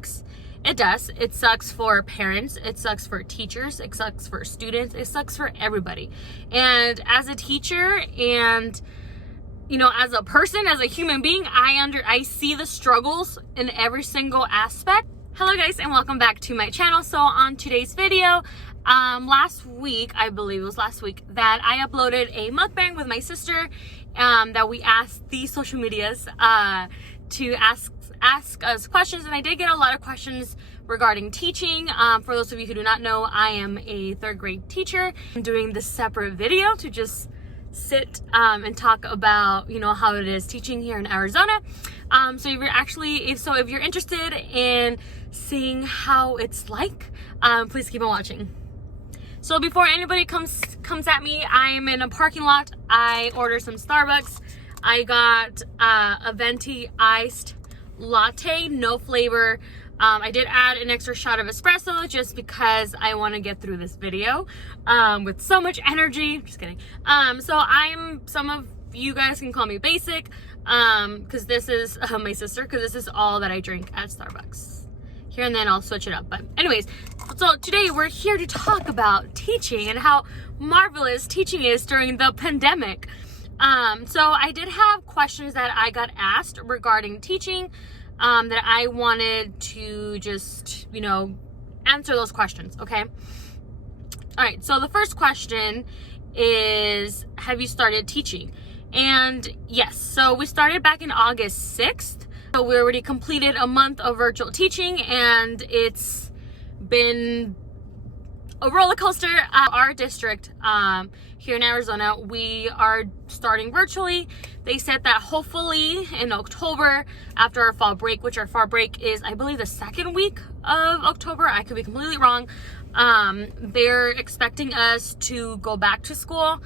sucks. It does. It sucks for parents. It sucks for teachers. It sucks for students. It sucks for everybody. And as a teacher and, you know, as a person, as a human being, I see the struggles in every single aspect. Hello guys, and welcome back to my channel. So on today's video, last week, I believe it was last week, that I uploaded a mukbang with my sister that we asked the social medias to ask us questions, and I did get a lot of questions regarding teaching. For those of you who do not know, I am a third grade teacher. I'm doing this separate video to just sit and talk about, you know, how it is teaching here in Arizona. So if you're interested in seeing how it's like, please keep on watching. So before anybody comes at me, I am in a parking lot. I ordered some Starbucks. I got a venti iced latte, no flavor. I did add an extra shot of espresso just because I want to get through this video with so much energy. Just kidding. Some of you guys can call me basic because this is my sister, because this is all that I drink at Starbucks. Here and then I'll switch it up. But anyways, so today we're here to talk about teaching and how marvelous teaching is during the pandemic. So I did have questions that I got asked regarding teaching that I wanted to just, you know, answer those questions, okay? All right, so the first question is, have you started teaching? And yes, so we started back in August 6th. So we already completed a month of virtual teaching, and it's been a roller coaster. Our district here in Arizona, we are starting virtually. They said that hopefully in October, after our fall break, which our fall break is, I believe, the second week of October. I could be completely wrong. They're expecting us to go back to school.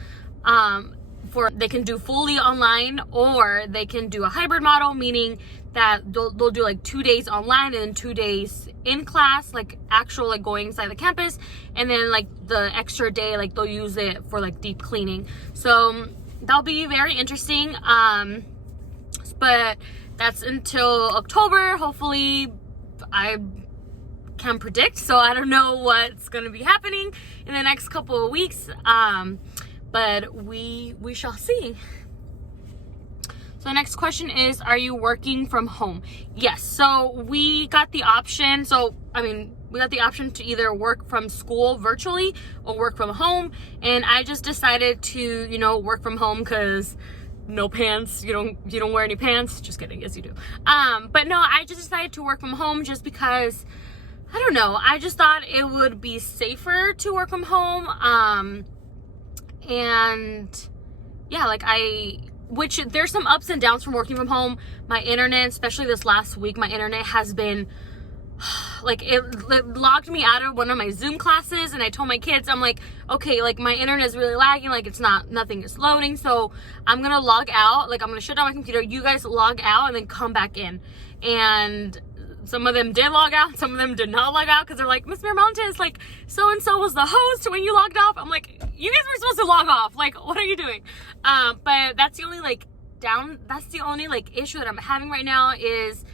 They can do fully online, or they can do a hybrid model, meaning that they'll do like 2 days online and 2 days in class, like actual like going inside the campus, and then like the extra day, like they'll use it for like deep cleaning. So that'll be very interesting. But that's until October. Hopefully I can predict, so I don't know what's gonna be happening in the next couple of weeks. But we shall see. So the next question is, are you working from home? Yes, so we got the option. We got the option to either work from school virtually or work from home. And I just decided to, you know, work from home because no pants. You don't wear any pants. Just kidding, yes you do. But no, I just decided to work from home just because, I don't know, I just thought it would be safer to work from home. And yeah, which there's some ups and downs from working from home. My internet, especially this last week, my internet has been like, it logged me out of one of my Zoom classes, and I told my kids, I'm like, okay, like my internet is really lagging, like nothing is loading, so I'm gonna log out, like I'm gonna shut down my computer, you guys log out and then come back in. And some of them did log out, some of them did not log out, because they're like, Miss Miramontes, like so-and-so was the host when you logged off. I'm like, you guys were supposed to log off, like what are you doing? But that's the only issue that I'm having right now, is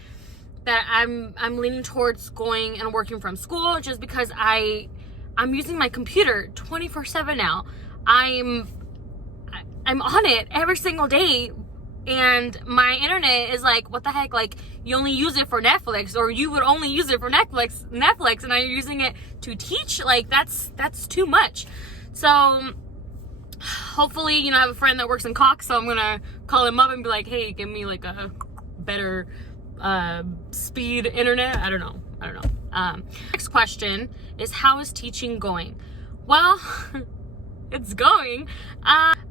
that I'm leaning towards going and working from school, just because I'm using my computer 24/7 now. I'm on it every single day, and my internet is like, what the heck, like you only use it for Netflix, or you would only use it for Netflix, and now you're using it to teach. Like that's too much. So hopefully, you know, I have a friend that works in Cox, so I'm gonna call him up and be like, hey, give me like a better speed internet. I don't know. Next question is, how is teaching going? Well, it's going.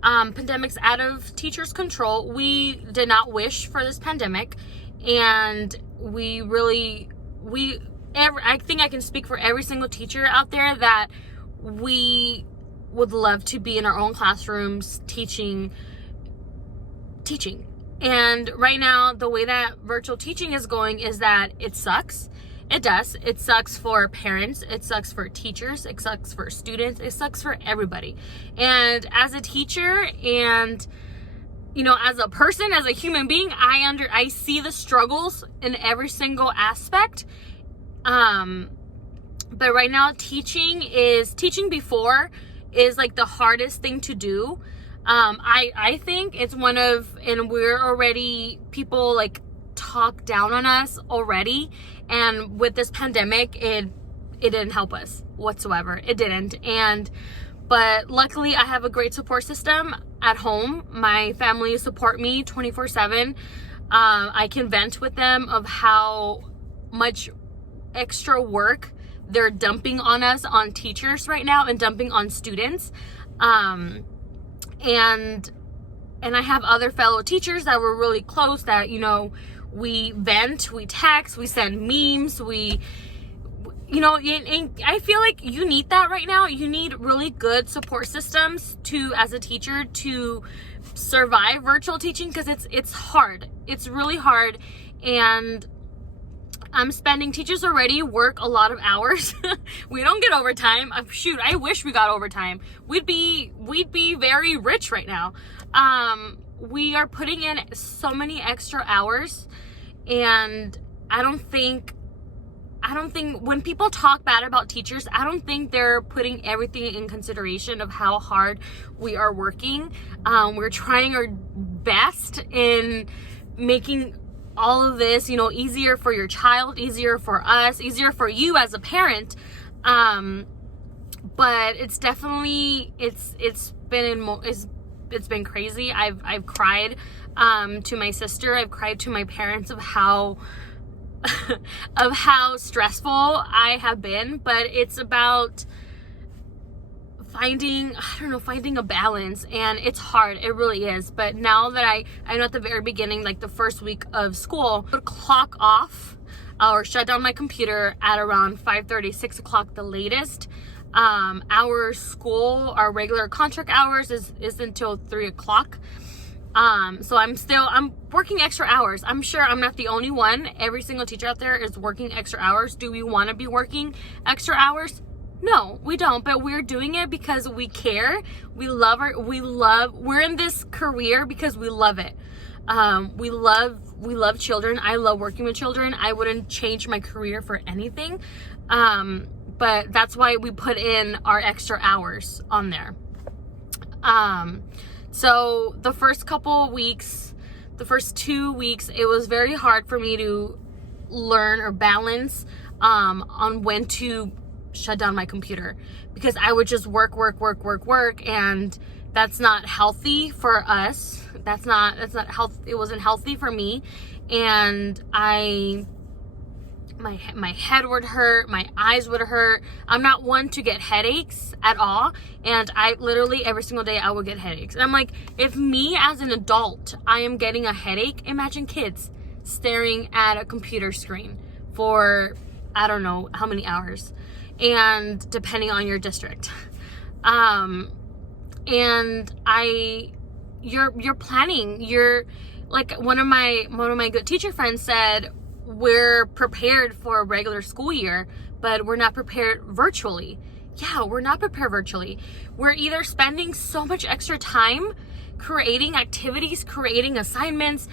Pandemic's out of teachers' control. We did not wish for this pandemic, and I think I can speak for every single teacher out there that we would love to be in our own classrooms teaching. And right now, the way that virtual teaching is going is that it sucks. It does. It sucks for parents. It sucks for teachers. It sucks for students. It sucks for everybody. And as a teacher and, you know, as a person, as a human being, I see the struggles in every single aspect. But right now teaching before is like the hardest thing to do. I think it's and we're already, people like talk down on us already. And with this pandemic, it didn't help us whatsoever. It didn't. But luckily I have a great support system at home. My family support me 24/7. I can vent with them of how much extra work they're dumping on us, on teachers right now, and dumping on students. And I have other fellow teachers that were really close that, we vent, we text, we send memes, and I feel like you need that right now. You need really good support systems as a teacher, to survive virtual teaching, because it's hard. It's really hard. And teachers already work a lot of hours. We don't get overtime. Shoot, I wish we got overtime. We'd be very rich right now. We are putting in so many extra hours, and I don't think when people talk bad about teachers, I don't think they're putting everything in consideration of how hard we are working. We're trying our best in making all of this, easier for your child, easier for us, easier for you as a parent. But it's definitely, it's been crazy. I've cried to my sister. I've cried to my parents of how stressful I have been. But it's about finding a balance, and it's hard. It really is. But now that I know at the very beginning, like the first week of school, I would clock off or shut down my computer at around 5:30, 6 o'clock the latest. Our regular contract hours is until 3 o'clock. So I'm working extra hours. I'm sure I'm not the only one. Every single teacher out there is working extra hours. Do we want to be working extra hours? No, we don't, but we're doing it because we care. We're in this career because we love it. We love children. I love working with children. I wouldn't change my career for anything. But that's why we put in our extra hours on there. So the first couple weeks, the first 2 weeks, it was very hard for me to learn or balance on when to shut down my computer, because I would just work, and that's not healthy for us. That's not healthy. It wasn't healthy for me, and my head would hurt, my eyes would hurt. I'm not one to get headaches at all, and I literally every single day I would get headaches. And I'm like, if me as an adult I am getting a headache, imagine kids staring at a computer screen for I don't know how many hours, and depending on your district. And you're planning, you're like, one of my good teacher friends said, we're prepared for a regular school year, but we're not prepared virtually. Yeah, we're not prepared virtually. We're either spending so much extra time creating activities, creating assignments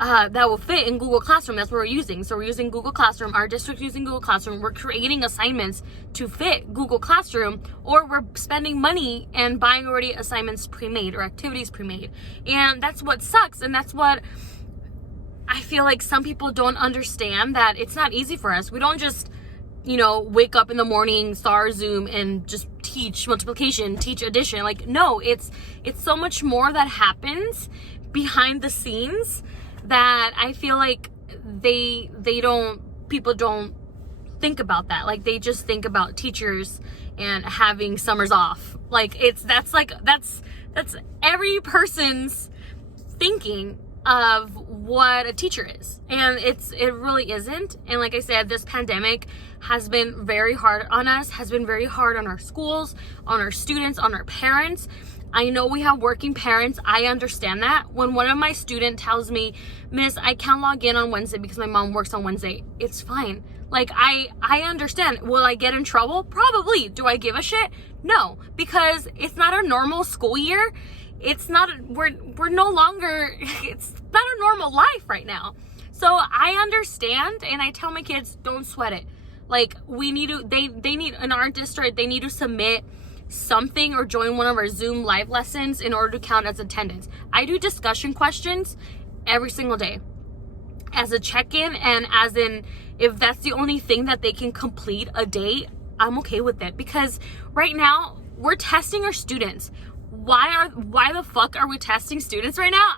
that will fit in Google Classroom. That's what we're using. So we're using Google Classroom. Our district's using Google Classroom. We're creating assignments to fit Google Classroom, or we're spending money and buying already assignments pre-made or activities pre-made. And that's what sucks. And that's what I feel like some people don't understand, that it's not easy for us. We don't just, wake up in the morning, start Zoom, and just teach multiplication, teach addition. Like, no, it's so much more that happens behind the scenes that I feel like people don't think about that. Like, they just think about teachers and having summers off. Like, that's every person's thinking of what a teacher is, and it really isn't. And like I said, this pandemic has been very hard on us, has been very hard on our schools, on our students, on our parents. I know we have working parents. I understand that. When one of my students tells me, Miss, I can't log in on Wednesday because my mom works on Wednesday, it's fine. Like, I understand. Will I get in trouble? Probably. Do I give a shit? No, because it's not a normal school year. It's not, we're no longer, it's not a normal life right now. So I understand, and I tell my kids, don't sweat it. Like, we need to, they need, in our district, they need to submit something or join one of our Zoom live lessons in order to count as attendance. I do discussion questions every single day as a check-in, and as in, if that's the only thing that they can complete a day, I'm okay with it, because right now we're testing our students. Why the fuck are we testing students right now?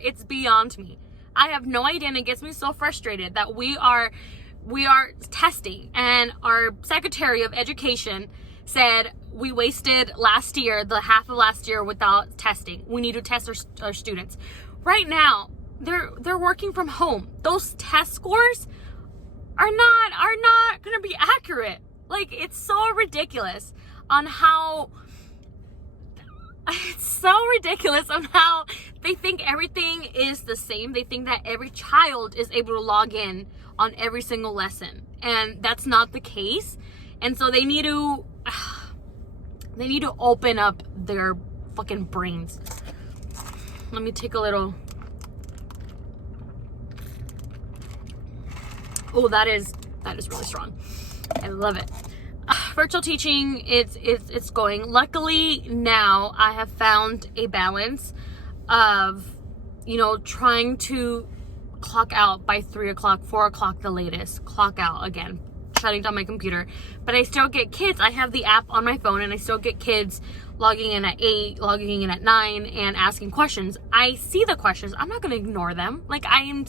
It's beyond me. I have no idea, and it gets me so frustrated that we are testing, and our Secretary of Education said we wasted last year, the half of last year, without testing. We need to test our students. Right now, they're working from home. Those test scores are not gonna be accurate. Like, it's so ridiculous on how they think everything is the same. They think that every child is able to log in on every single lesson, and that's not the case. And so they need to open up their fucking brains. Let me take a little. Oh, that is really strong. I love it. Virtual teaching, it's going. Luckily now I have found a balance of, trying to clock out by 3 o'clock, 4 o'clock the latest, clock out again, shutting down my computer. But I still get kids. I have the app on my phone, and I still get kids logging in at 8, logging in at 9, and asking questions. I see the questions. I'm not going to ignore them. Like, I'm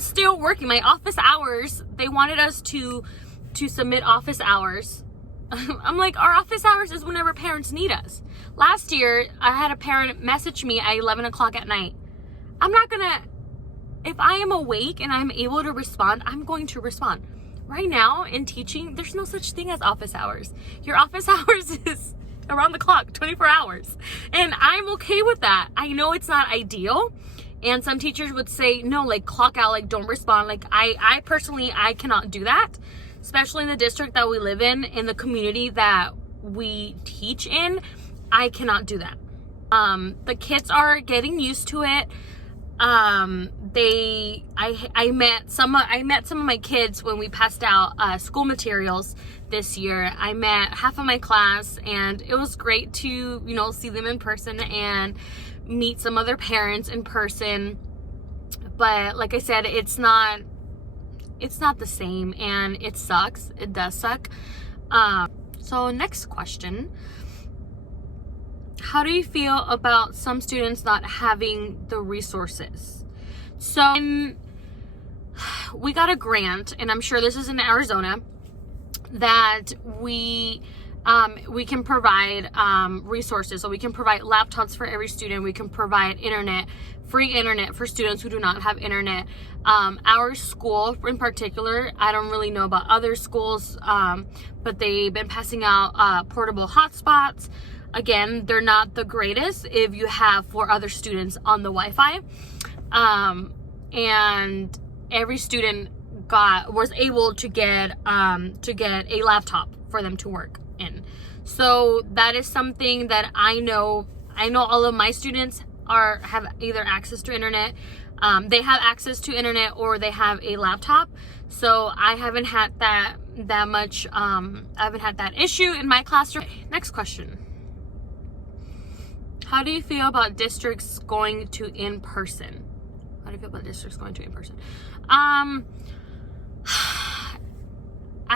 still working my office hours. They wanted us to submit office hours. I'm like, our office hours is whenever parents need us. Last year, I had a parent message me at 11 o'clock at night. If I am awake and I'm able to respond, I'm going to respond. Right now, in teaching, there's no such thing as office hours. Your office hours is around the clock, 24 hours. And I'm okay with that. I know it's not ideal. And some teachers would say, no, like, clock out, like, don't respond. Like, I personally, I cannot do that, especially in the district that we live in the community that we teach in. I cannot do that. The kids are getting used to it. I met some of my kids when we passed out school materials this year. I met half of my class, and it was great to, see them in person and meet some other parents in person. But like I said, it's not the same, and it sucks. It does suck. So next question. How do you feel about some students not having the resources? So we got a grant, and I'm sure this is in Arizona, that we can provide resources. So we can provide laptops for every student. We can provide free internet for students who do not have internet. Our school in particular, I don't really know about other schools, but they've been passing out portable hotspots. Again, they're not the greatest if you have 4 other students on the Wi-Fi. And every student was able to get a laptop for them to work in. So that is something that I know all of my students have either access to internet, they have access to internet, or they have a laptop. So I haven't had that much, I haven't had that issue in my classroom. Next question. How do you feel about districts going to in-person? How do you feel about districts going to in-person? I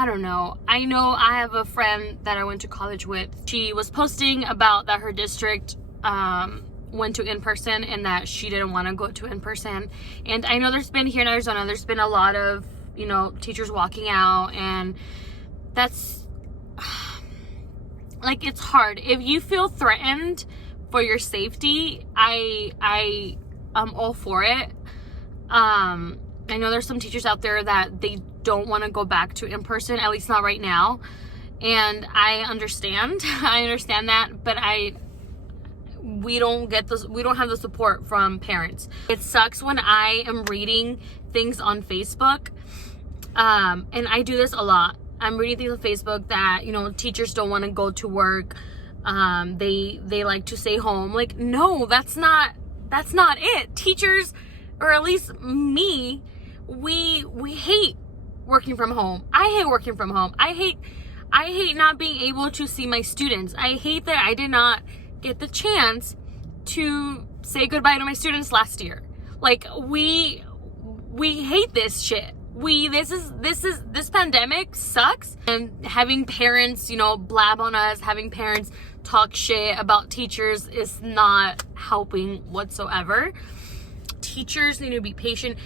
don't know. I know I have a friend that I went to college with. She was posting about that her district went to in-person, and that she didn't want to go to in-person. And I know there's been, here in Arizona, there's been a lot of, teachers walking out, and that's, like, it's hard. If you feel threatened for your safety, I am all for it. I know there's some teachers out there that they don't want to go back to in-person, at least not right now. And I understand. I understand that, but we don't have the support from parents. It sucks when I am reading things on Facebook. And I do this a lot. I'm reading things on Facebook that, teachers don't want to go to work. They like to stay home. Like, no, that's not it. Teachers, or at least me, we hate working from home. I hate working from home. I hate not being able to see my students. I hate that I did not get the chance to say goodbye to my students last year. Like, we hate this shit. This pandemic sucks. And having parents, you know, blab on us, having parents talk shit about teachers is not helping whatsoever. Teachers need to be patient.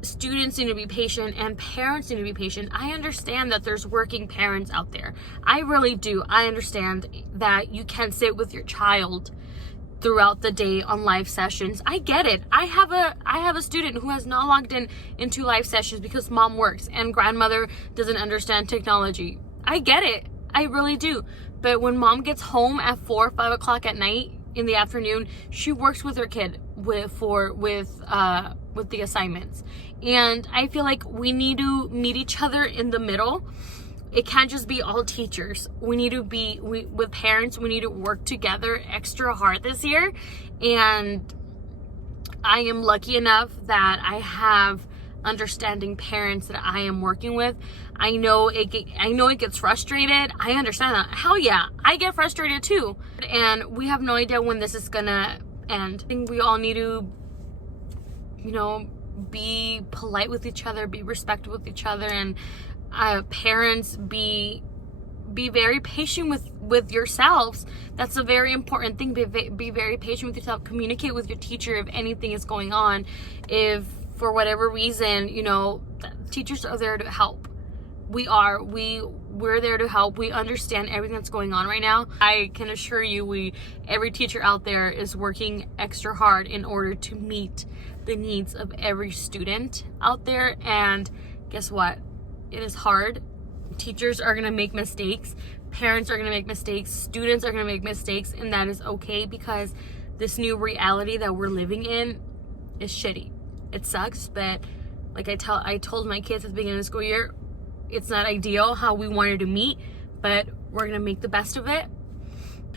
Students need to be patient, and parents need to be patient. I understand that there's working parents out there. I really do. I understand that you can't sit with your child throughout the day on live sessions. I get it. I have a student who has not logged into live sessions because mom works and grandmother doesn't understand technology. I get it. I really do. But when mom gets home at 4 or 5 o'clock at night in the afternoon, she works with her kid with the assignments. And I feel like we need to meet each other in the middle. It can't just be all teachers. We need to be, with parents, we need to work together extra hard this year. And I am lucky enough that I have understanding parents that I am working with. I know it gets frustrated. I understand that. Hell yeah, I get frustrated too. And we have no idea when this is gonna end. I think we all need to, you know, be polite with each other, be respectful with each other, and parents be very patient with yourselves. That's a very important thing. Be very patient with yourself. Communicate with your teacher if anything is going on. If for whatever reason, you know, teachers are there to help. We're there to help. We understand everything that's going on right now. I can assure you, every teacher out there is working extra hard in order to meet the needs of every student out there. And guess what? It is hard. Teachers are gonna make mistakes. Parents are gonna make mistakes. Students are gonna make mistakes, and that is okay, because this new reality that we're living in is shitty. It sucks, but like I told my kids at the beginning of the school year, it's not ideal how we wanted to meet, but we're gonna make the best of it.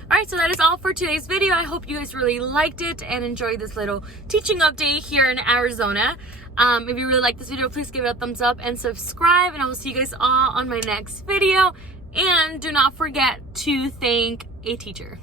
All right, so that is all for today's video. I hope you guys really liked it and enjoyed this little teaching update here in Arizona. If you really like this video, please give it a thumbs up and subscribe, and I will see you guys all on my next video. And do not forget to thank a teacher.